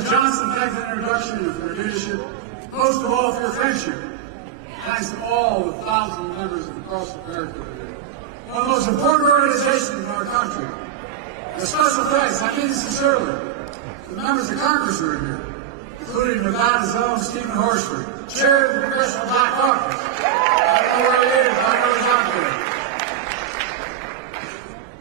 President Johnson, thanks for the introduction and for your leadership, most of all for your friendship. Thanks to all the thousands of members across America. One of the most important organizations in our country. And a special thanks, I mean this sincerely, to the members of Congress who are here, including Nevada's own Stephen Horsford, Chair of the Congressional Black Caucus. I don't know where he is, I know he's out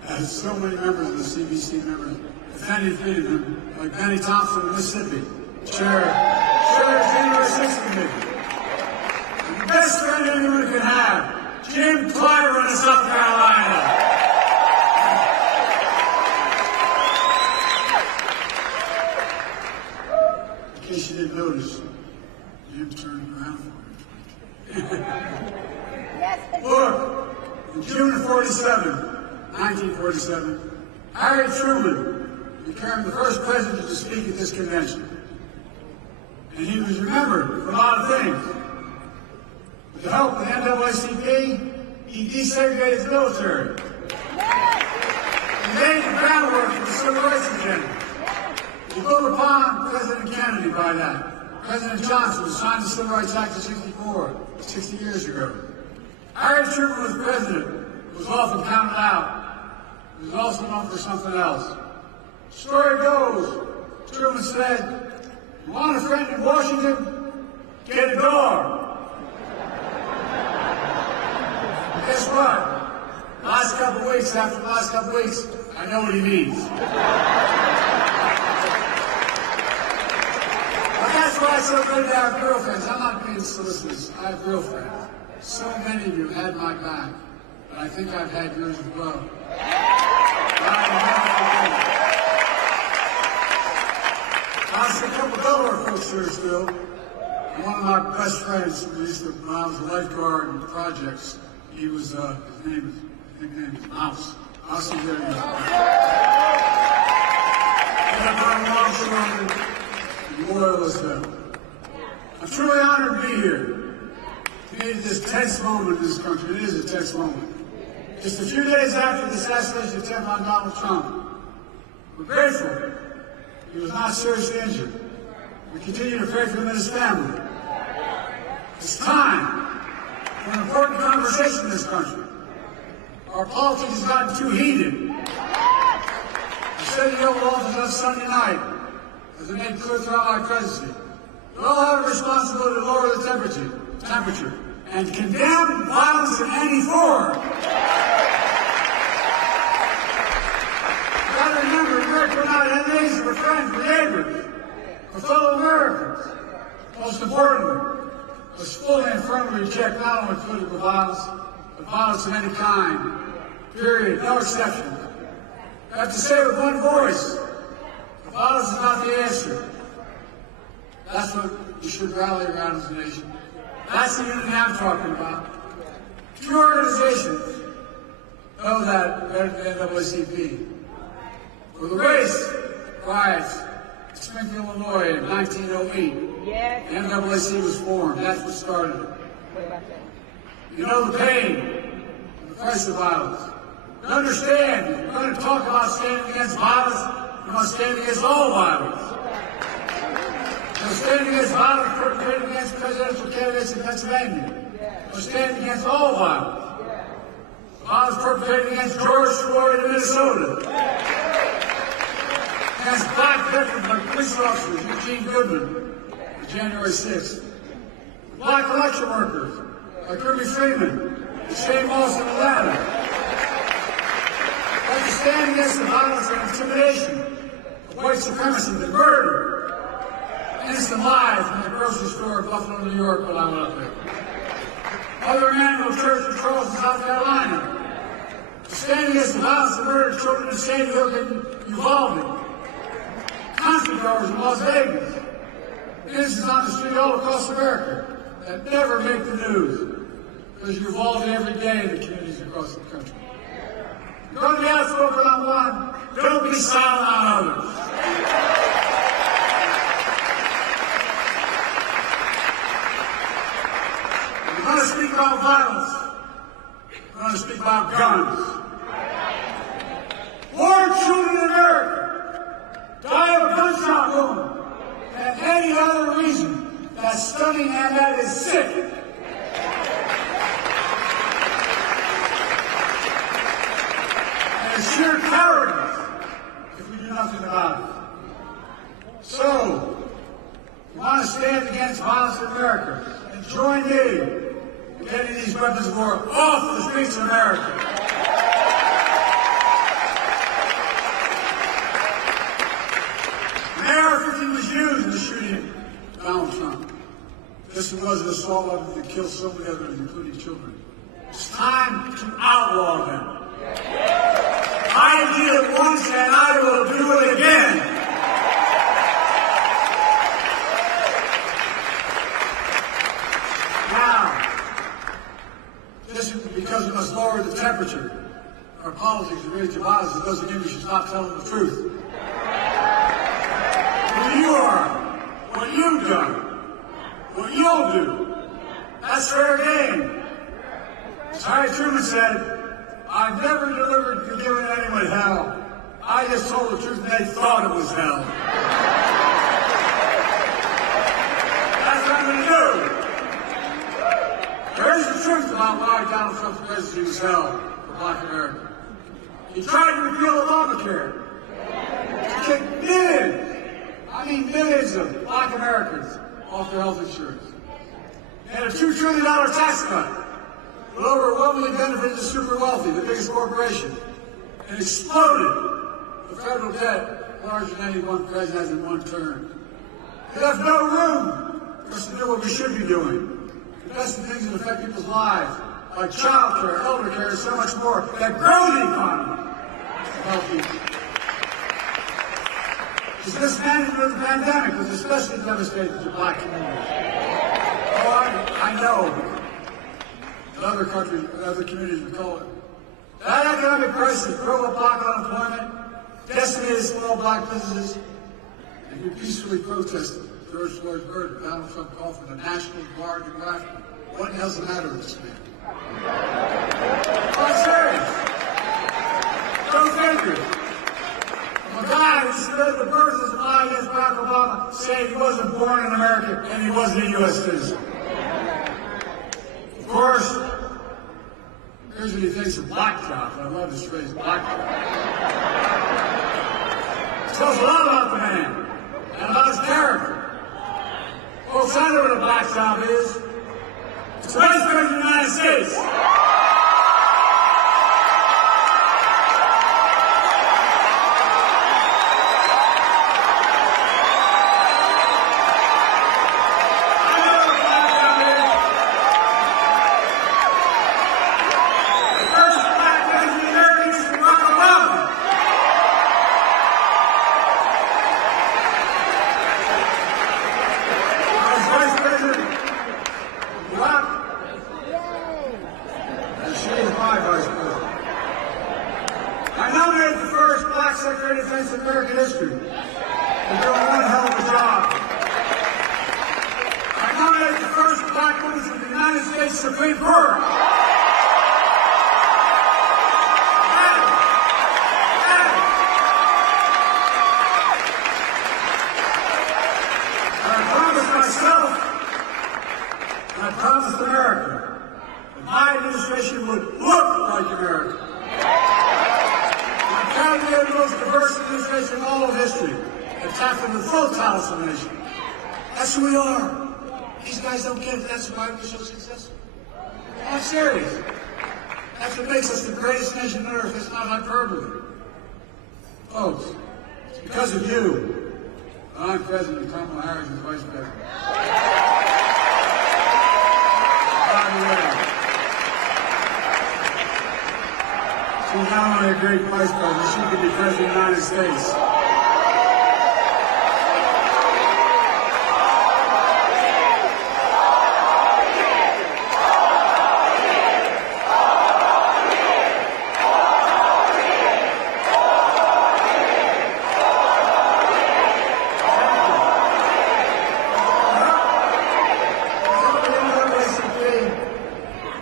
there. And so many members of the CBC members, defending freedom, like Benny Thompson of Mississippi, Chair of the January 6th Committee. And the best friend anyone can have, Jim Clyburn of South Carolina. In case you didn't notice, Jim turned around for me. Look, in June of 1947, Harry Truman became the first president to speak at this convention. And he was remembered for a lot of things. With the help of the NAACP, he desegregated the military. He laid the groundwork for the civil rights agenda. He built upon President Kennedy by that. President Johnson signed the Civil Rights Act of 64, 60 years ago. Harry Truman was president, was often counted out. He was also known for something else. The story goes, Truman said, "You want a friend in Washington? Get a dog." Guess what? After the last couple weeks, I know what he means. But that's why it's so great to have girlfriends. I'm not being solicitous. I have girlfriends. So many of you have had my back, but I think I've had yours as well. I see a couple of Delaware folks here still. One of my best friends, when I was a lifeguard in projects, he was, his nickname is Mouse. I'll see there. Loyal as hell. I'm truly honored to be here. It is this tense moment in this country. It is a tense moment. Just a few days after the assassination attempt on Donald Trump, we're grateful he was not seriously injured. We continue to pray for him and his family. It's time for an important conversation in this country. Our politics has gotten too heated. I said the Oval Office on Sunday night, as I made clear throughout my presidency, we all have a responsibility to lower the temperature and condemn violence in any form. You gotta remember, we're not enemies, we're friends, we're neighbors, we're fellow Americans. Most importantly, let's fully and firmly reject not only political violence, but violence of any kind. Period. No exceptions. I have to say with one voice, violence is not the answer. That's what we should rally around as a nation. That's the unity I'm talking about. Few organizations know that better than the NAACP. For the race riots in Springfield, Illinois in 1908, the NAACP was formed. That's what started it. You know the pain and the price of violence. You understand, if we're going to talk about standing against violence, we must stand against all violence. We're standing against violence perpetrated against presidential candidates in Pennsylvania. We're standing against all violence. Violence perpetrated against George Floyd in Minnesota. Against black veterans like police officers, Eugene Goodman, on January 6th. Black election workers like Kirby Freeman and Shane Moss in Atlanta. To stand against the violence and intimidation of white supremacy, the murder, innocent lives in the grocery store in Buffalo, New York when I went up there. Mother Emanuel Church in Charleston, South Carolina. To stand against the violence and murder of children in Sandy Hook and Uvalde. Concert goers in Las Vegas. Innocents on the street all across America that never make the news because Uvalde every day in the communities across the country. You're going to be outspoken on one, don't be silent on others. We're going to speak about violence. We're going to speak about guns. More children in America die of gunshot wounds any other reason, that's stunning and that is sick. And it's sheer cowardice if we do nothing about it. So, you want to stand against violence in America and join me in getting these weapons of war off the streets of America. An AR-15 was used in the shooting of Donald Trump. This was an assault weapon that killed so many others, including children. It's time to outlaw them. I did it once and I will do it again. Because we must lower the temperature. Our politics and raise violence, it doesn't mean we should stop telling the truth. Who you are, what you've done, what you'll do, that's fair game. As Harry Truman said, I've never delivered to giving anyone hell. I just told the truth and they thought it was hell. That's what I'm going to do. There is the truth about why Donald Trump's presidency was hell for Black America. He tried to repeal Obamacare. He kicked millions of Black Americans off their health insurance. He had a $2 trillion tax cut that overwhelmingly benefited the super wealthy, the biggest corporation, and exploded the federal debt larger than any one president has in one term. He left no room for us to do what we should be doing. Invest in things that affect people's lives, like child care, elder care, and so much more, that grow the economy to help people. His mismanagement of the pandemic was especially devastating to Black communities. Oh, I know that other countries, other communities would call it. That economic crisis drove up Black unemployment, decimated small Black businesses, and we peacefully protested George Floyd's murder. Donald Trump called for the National Guard to go after him. What the hell's the matter with this man? I'm serious. Go figure. A guy who submitted the birth of his lie against Barack Obama saying he wasn't born in America and he wasn't a U.S. citizen. Of course, here's what he thinks of black jobs. I love this phrase, black jobs. It tells a lot about the man and about his character. Folks, I know what a black job is. It's the Vice President of the United States. I know what a black job is. The first black president of America is Barack Obama. Vice President Barack. I nominated the first Black Secretary of Defense in American history. They're doing one hell of a job. I nominated the first Black woman to the United States Supreme Court. And I promised myself, and I promised America, that my administration would look like America. I'm proud to be the most diverse administration in all of history and tackling the full talents of the nation. That's who we are. These guys don't get it. That's why we're so successful. I'm serious. That's what makes us the greatest nation on earth. It's not hyperbole. Folks, it's because of you that I'm President and Kamala Harris is Vice President. By the way, she's not only a great Vice President, she could be President of the United States.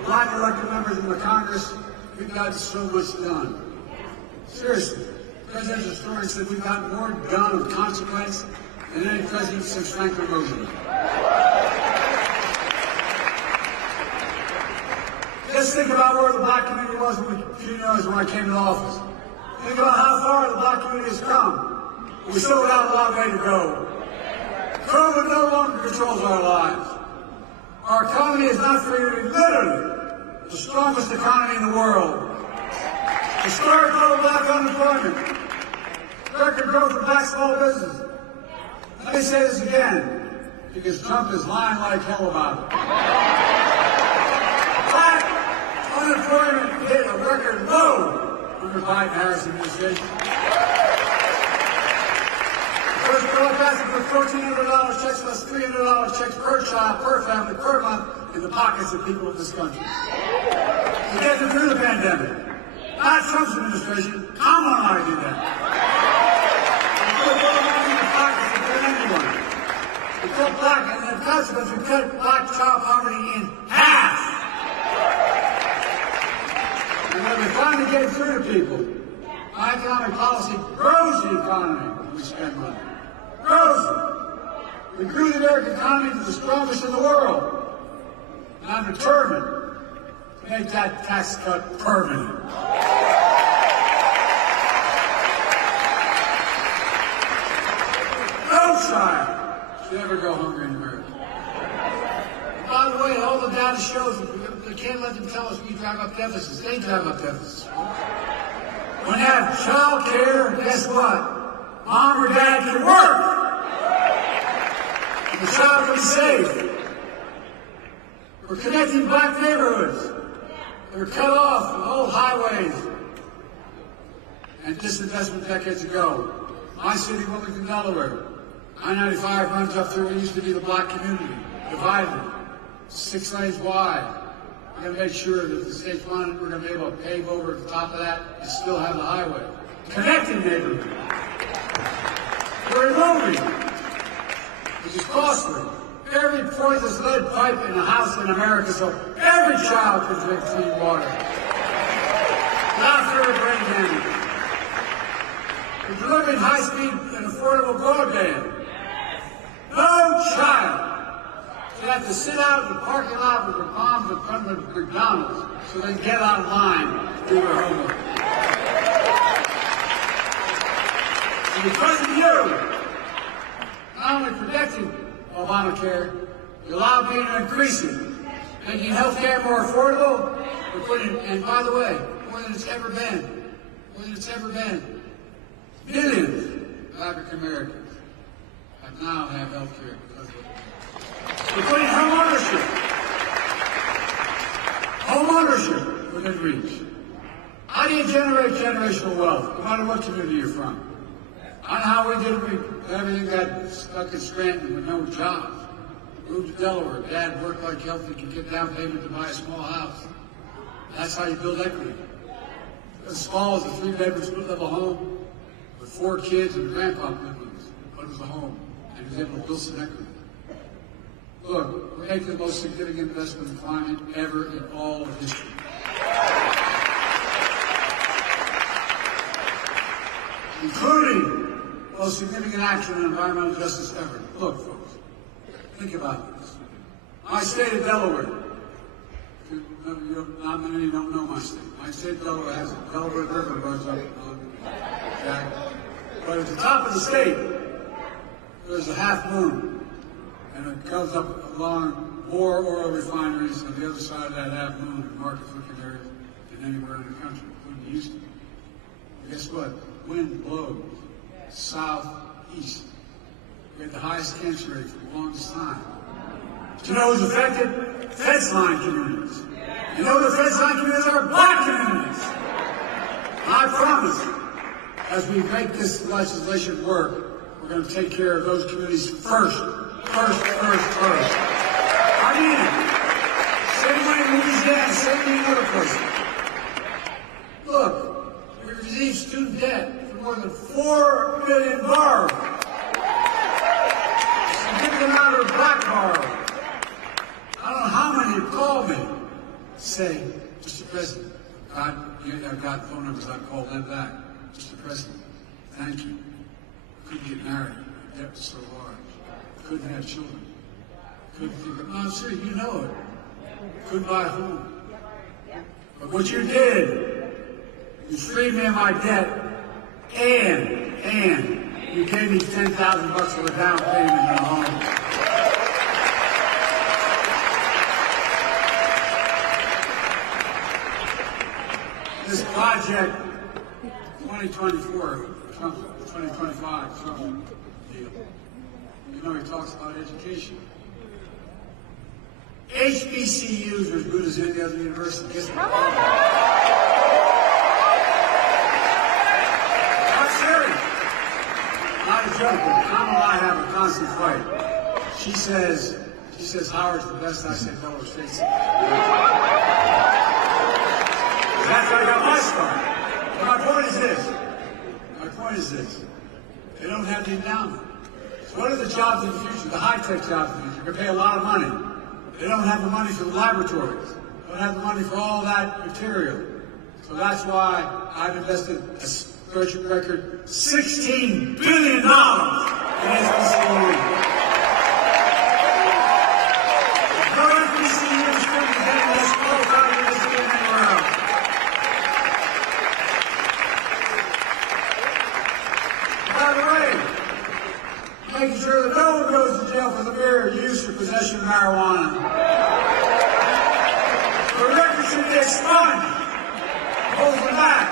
Black elected members in the Congress, we've got so much done. Seriously, the president's historian said we've gotten more done with consequence than any president since Franklin Roosevelt. Just think about where the black community was when I came to office. Think about how far the black community has come. We still have a long way to go. COVID no longer controls our lives. Our economy is not free to be literally the strongest economy in the world. Historic low black unemployment. Record growth of black small business. Let me say this again, because Trump is lying like hell about it. Black unemployment hit a record low under Biden-Harris administration. First broadcasting for $1,400 checks plus $300 checks per child, per family, per month in the pockets of people of this country. To get them through the pandemic. Not Trump's administration. Kamala did that. We put more money in the pockets than anyone. We cut black, and in consequence, we cut black child poverty in half. And when we finally get through to people, my economic policy grows the economy when we spend money. Grows it. We grew the American economy to the strongest in the world. And I'm determined to make that tax cut permanent. No child should ever go hungry in America. And by the way, all the data shows that they can't let them tell us we drive up deficits. They drive up deficits. When you have child care, guess what? Mom or dad can work. And the child can be safe. We're connecting black neighborhoods that were cut off from old highways and disinvestment decades ago. My city, Wilmington, Delaware, I-95 runs up through what used to be the black community, divided, 6 lanes wide. We're going to make sure that the state's wanted, we're going to be able to pave over at the top of that and still have the highway. Connecting neighborhoods. We're removing, which is costly, every poisonous lead pipe in a house in America so every child can drink clean water. Without fear of brain damage. We're delivering high-speed and affordable broadband. No child should have to sit out in the parking lot with their moms in front of McDonald's so they can get out of line to do their homework. And because of you, not only protecting Obamacare, you allow me to increase it, making health care more affordable, and by the way, more than it's ever been, millions of African Americans now have health care because of it. We're putting home ownership within reach. How do you generate generational wealth, no matter what community you're from? I know how we did it. Everything got stuck in Scranton with no jobs. Moved to Delaware. Dad worked like hell to get down payment to buy a small house. That's how you build equity. As small as a 3-bedroom split-level home with 4 kids and a grandpa living, but it was a home, and he was able to build some equity. Look, we're making the most significant investment in climate ever in all of history. Including the most significant action in environmental justice ever. Look, folks, think about this. My state of Delaware, not many don't know my state. My state of Delaware has a Delaware River runs up on Jack. But at the top of the state, there's a half moon, and it comes up along more oil refineries on the other side of that half moon in market-looking areas than anywhere in the country, including Houston. And guess what? Wind blows southeast. We had the highest cancer rate for the longest time. Do you know who's affected? Fence line communities. You know the fence line communities are black communities. And I promise, as we make this legislation work, we're going to take care of those communities first. I mean it. Same way in Louisiana, same way in other places. Look, we received student debt for more than $4 billion borrowed. Significant amount of black borrowed. I don't know how many have called me, say, Mr. President, I've got phone numbers, I've called them back. Mr. President, thank you. I couldn't get married. debt was so large. Couldn't have children. Couldn't think of, no, sir, you know it. Couldn't buy a home. But what you did, you freed me of my debt, and you gave me $10,000 for a down payment on a home. This project, 2024, Trump, 2025, Trump deal. You know, he talks about education. HBCUs are as good as any other university. Guess what? Not serious. Not a joke. Tom and I have a constant fight. She says Howard's the best. I say Delaware State's the best. That's how I got my start. My point is this. They don't have the endowment. So what are the jobs in the future? The high-tech jobs in the future. You're going to pay a lot of money. They don't have the money for the laboratories. They don't have the money for all that material. So that's why I've invested a record $16 billion in HBCU. No HBCU is going to get less qualified than anywhere else. By the way, making sure that no one goes to jail for the mere use or possession of marijuana. The record should be expunged. Hold them back.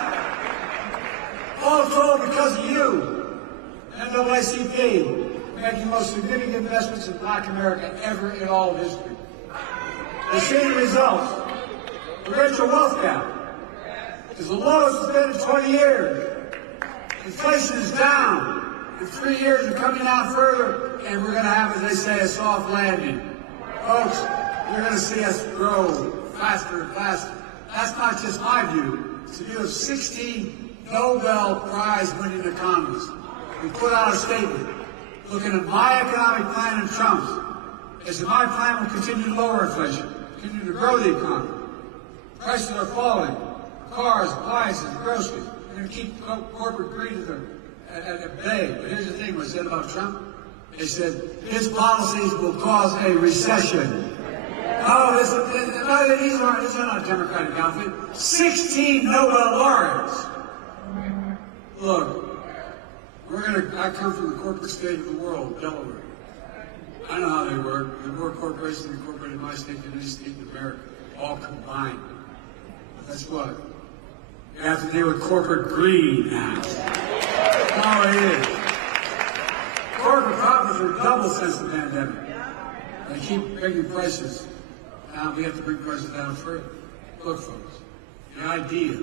All told because of you. NAACP making the most significant investments in Black America ever in all of history. We're seeing the results. The racial wealth gap is the lowest it's been in 20 years. Inflation is down. In 3 years, we're coming down further, and we're going to have, as they say, a soft landing. Folks, you're going to see us grow faster and faster. That's not just my view. It's the view of 16 Nobel Prize-winning economists. We put out a statement looking at my economic plan and Trump's. They said my plan will continue to lower inflation, continue to grow the economy. Prices are falling. Cars, appliances, groceries. We're going to keep corporate greed at bay. But here's the thing, what they said about Trump. They said his policies will cause a recession. Oh, these are not a Democratic outfit. 16 Nobel laureates. Look, I come from the corporate state of the world, Delaware. I know how they work. There are more corporations incorporated in my state than any state in America, all combined. But guess what? You have to deal with corporate greed now. That's all it is. Corporate profits are double since the pandemic. They keep bringing prices down. We have to bring prices down further. Look, folks, the idea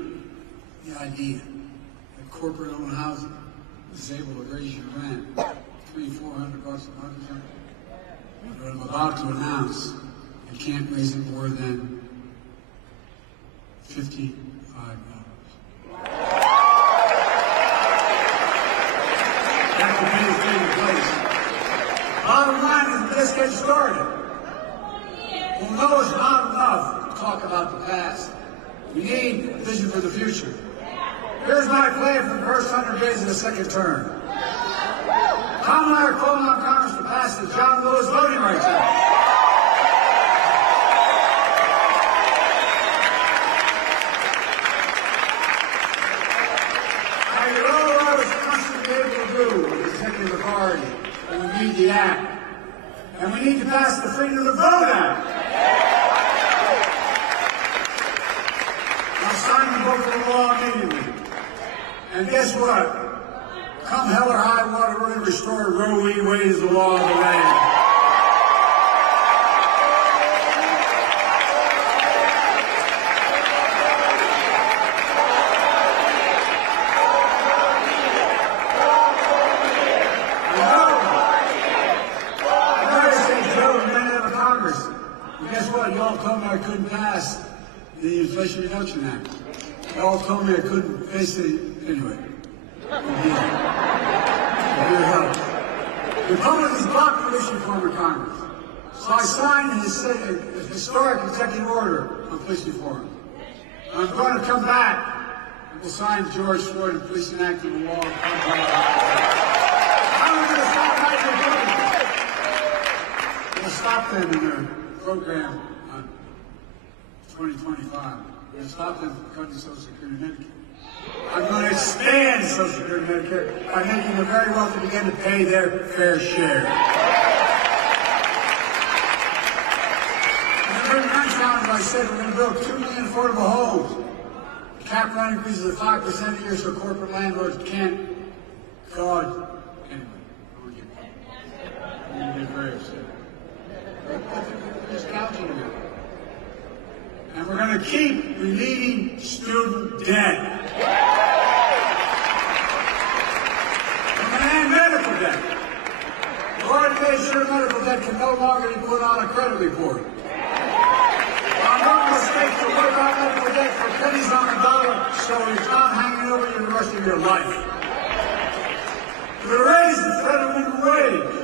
that corporate-owned housing is able to raise your rent $300-400 a month, but I'm about to announce you can't raise it more than $55. That could be the thing in place. Bottom line is just get started. Well, no, it's not enough to talk about the past. We need a vision for the future. Here's my plan for the first 100 days of the second term. Tom and I are calling on Congress to pass the John Lewis Voting Rights Act. All I was constantly able to do with the executive authority, and we need the act. And we need to pass the Freedom to Vote Act. Now sign the vote for the law immediately. And guess what? Come hell or high water, we're going to restore Roe v. Wade as the law of the land. Y'all told me I couldn't pass the Inflation Reduction Act. Y'all told me I couldn't face the... Anyway. Your help. Republicans blocked police reform in Congress. So I signed a historic executive order on police reform. I'm going to come back and we'll sign George Floyd and Police Enacting the Law. I'm going to stop stop them in their program on 2025. I'm going to stop them from cutting Social Security and Medicare. I'm going to expand Social Security and Medicare by making the very wealthy begin to pay their fair share. In the written challenge, I said we're going to build 2 million affordable homes. The cap rent increases at 5% a year so corporate landlords can't God. Anyway, I'm going to get very upset. But just gouging them. And we're going to keep relieving student debt. We're going to end medical debt. The already made sure medical debt can no longer be put on a credit report. Our normal states will work out medical debt for pennies on the dollar, so it's not hanging over you the rest of your life. We're going to raise the federal minimum wage.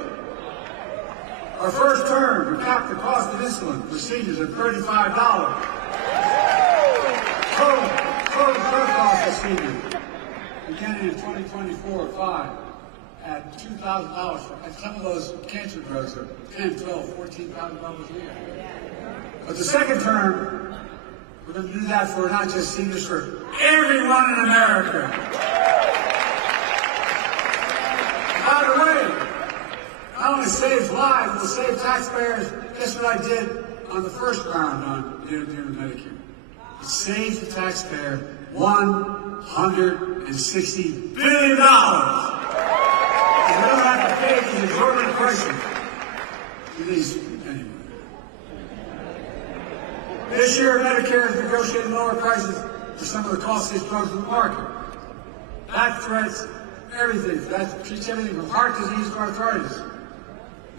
Our first term, we capped the cost of insulin procedures at $35. Total drug cost procedure, beginning in 2024-5, at $2,000. And some of those cancer drugs are $10,000, $12,000, $14,000 a year. But the second term, we're going to do that for not just seniors, for everyone in America. By the way, not only saves lives, it will save taxpayers. Guess what I did on the first round on the Medicare? It saves the taxpayer $160 billion. You don't have to pay these exorbitant prices. Anyway. This year, Medicare is negotiating lower prices for some of the costliest drugs in the market. That threats everything. That treats everything from heart disease to arthritis.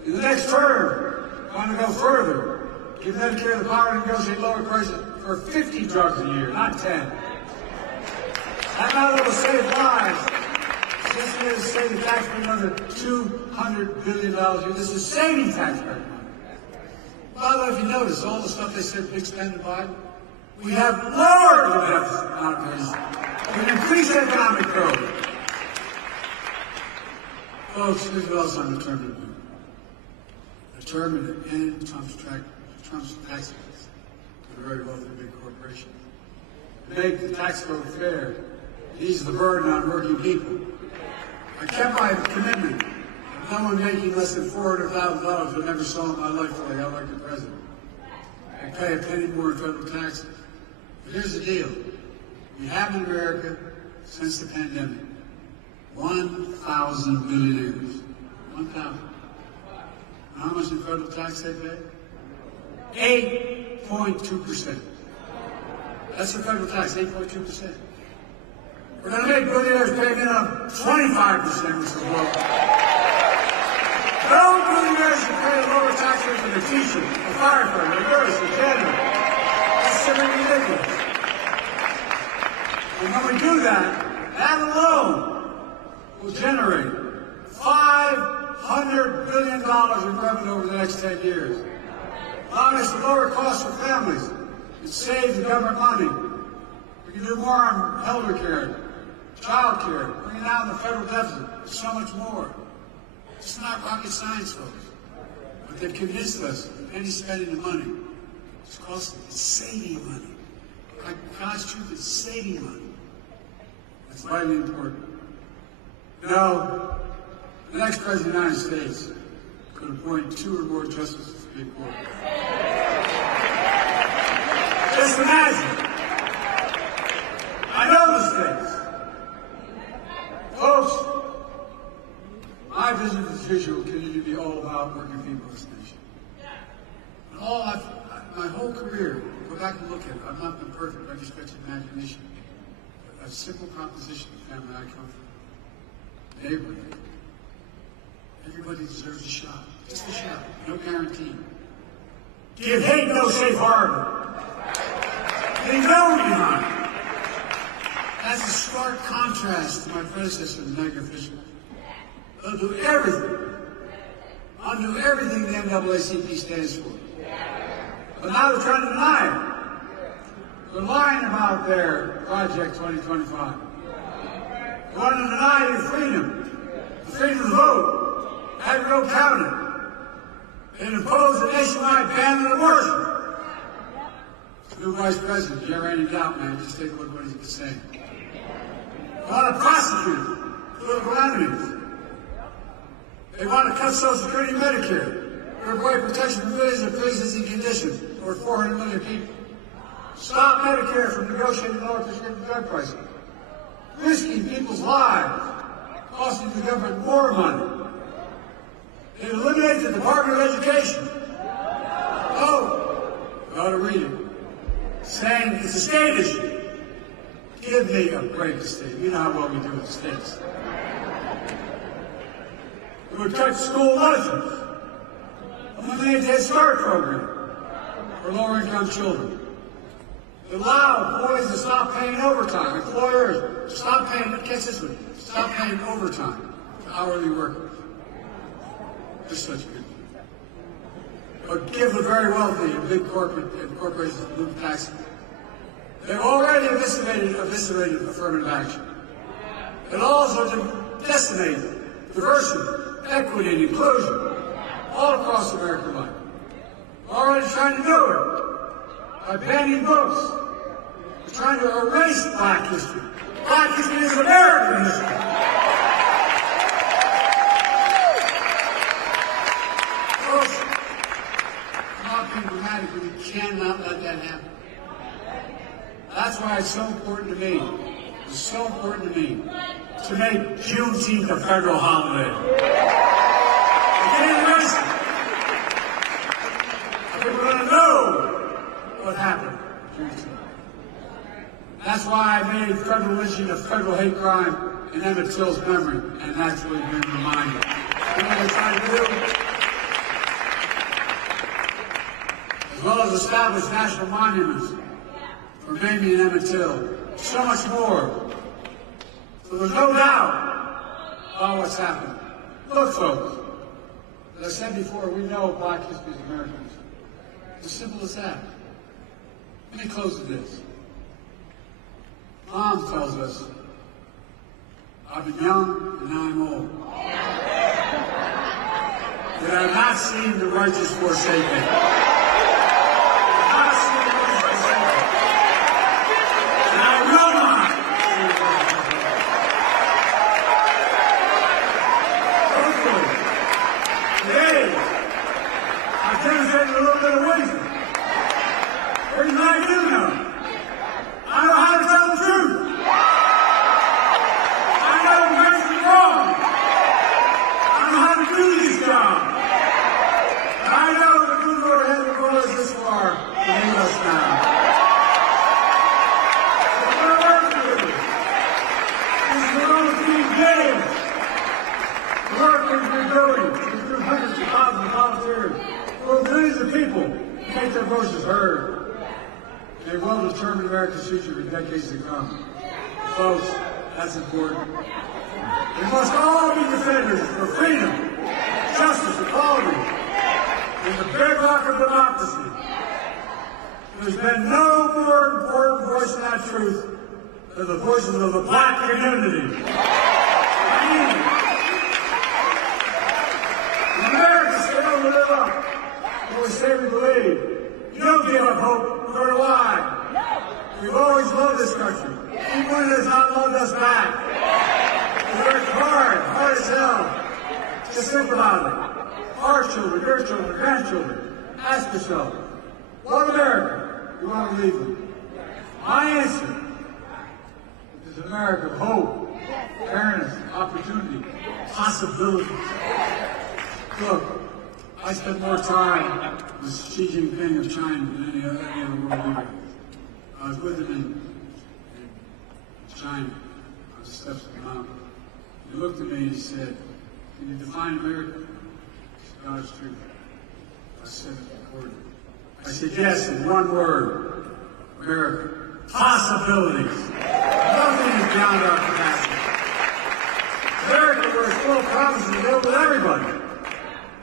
In the next term, I'm going to go further. Give Medicare the power to negotiate lower prices for 50 drugs a year, not 10. That not only will save lives, this year is saving the taxpayer another $200 billion a year. This is saving taxpayer money. By the way, if you notice, all the stuff they said big spend in Biden, we have lowered the deficit on this. We've increased economic growth. Folks, here's what else I'm determined to do. Determined to end Trump's tax cuts to the very wealthy big corporations. To make the tax code fair, ease the burden on working people. I kept my commitment. No one making less than $400,000 I never saw in my life till I got elected president. I pay a penny more in federal taxes. But here's the deal. We have in America, since the pandemic, 1,000 billionaires. 1,000. How much in federal tax they pay? 8.2%. That's the federal tax, 8.2%. We're going to make billionaires pay minimum 25%, which is low. No billionaires should pay lower taxes than a teacher, a firefighter, a nurse, a janitor. That's simply ridiculous. And when we do that, that alone will generate $500 billion in revenue over the next 10 years. Allowing us to lower costs for families. It saves the government money. We can do more on elder care, child care, bringing down the federal deficit, so much more. It's not rocket science, folks. But they've convinced us that any spending of money is costly. It's saving money. Like God's truth, it's saving money. That's vitally important. No. The next president of the United States could appoint 2 or more justices to the Supreme Court. Just imagine. I know the states. Folks, my vision of the future will continue to be all about working people in this nation. And my whole career, go back and look at it. I've not been perfect by any stretch of imagination. But a simple proposition, the family I come from. Neighborhood. Everybody deserves a shot. Just a shot. No guarantee. Give hate no safe harbor. They know behind. That's a stark contrast to my predecessor, the mega officials. They'll do everything. Undo everything the NAACP stands for. But now they're trying to deny it. They're lying about their Project 2025. They want to deny your freedom. The freedom to vote. Have your vote counted. And impose an nationwide ban on abortion. New Vice President, you ever any doubt, man, just take a look at what he's saying. They want to prosecute political enemies. They want to cut Social Security and Medicare. They're away protection for millions of pre-existing conditions, over 400 million people. Stop Medicare from negotiating lower prescription drug prices. Risking people's lives, costing the government more money. They eliminated the Department of Education. Oh, you ought to read it. Saying it's a state issue. Give me a break, state. You know how well we do with the states. We would cut school lunches. Eliminate the Head Start program for lower-income children. Allow employees to stop paying overtime. Employers, stop paying, catch this one, stop paying overtime to hourly workers. Just such good. But give the very wealthy and big corporations move taxes. They've already eviscerated affirmative action. It also decimated diversity, equity, and inclusion all across American life. We're already trying to do it by banning books. We're trying to erase black history. Black history is American history. Folks, I'm not being dramatic, but we cannot let that happen. That's why it's so important to me. It's so important to me to make Juneteenth a federal holiday. People are going to know what happened. That's why I made federal lynching a federal hate crime in Emmett Till's memory, and that's what we've been reminded. You know what we're trying to do? As well as establish national monuments for Mamie and Emmett Till. So much more. So there's no doubt about what's happened. Look, folks, as I said before, we know black history is American history. It's as simple as that. Let me close with this. Mom tells us, I've been young and now I'm old. Yet I have not seen the righteous forsaken. A well-determined American future for decades to come. Folks, that's important. We must all be defenders for freedom, justice, equality, and the bedrock of democracy. There's been no more important voice in that truth than the voices of the black community. Americans fail to live up to what we say we believe. You don't give up hope, no matter why. We've always loved this country, even when it has not loved us back. We worked hard as hell. Just think about it. Our children, your children, grandchildren. Ask yourself, what America do you want to leave them? My answer is an America of hope, fairness, opportunity, possibilities. Look, I spent more time with Xi Jinping of China than any other world leader. I was with him in China on the steps of the mountain. He looked at me and he said, "Can you define America?" I said, "God's truth." I said it recorded. I said, "Yes, in one word, America. Possibilities. Nothing is beyond our capacity. America, where it's full of promises to go with everybody.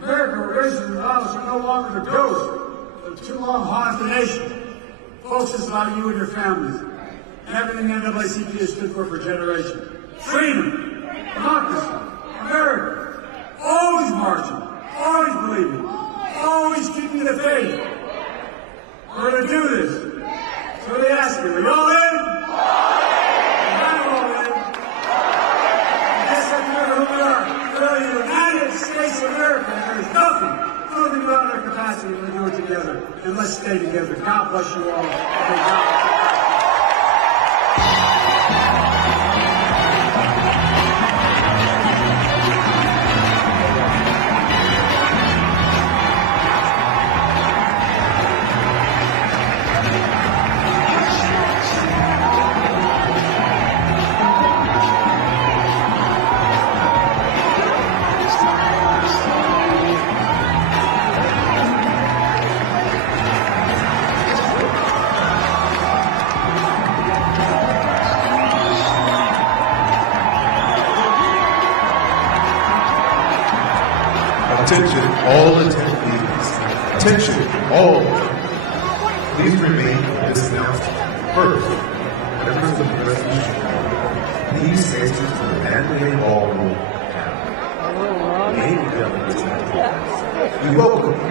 America, where races and violence are no longer the ghost that too long haunted the nation. Folks, it's about you and your families. And everything the NAACP has stood for generations. Freedom, democracy, America. Always marching, always believing, always keeping keeping the faith. We're going to do this. So they ask me, are you all in? I'm all in. I guess that's who we are. We're the United States of America. There's nothing beyond our capacity to do it together. And let's stay together. God bless you all. Thank God. Attention, all attendees. Attention, all. Please remain for this announcement. First, members of the resolution, please enter to the mandate ballroom now. We welcome you.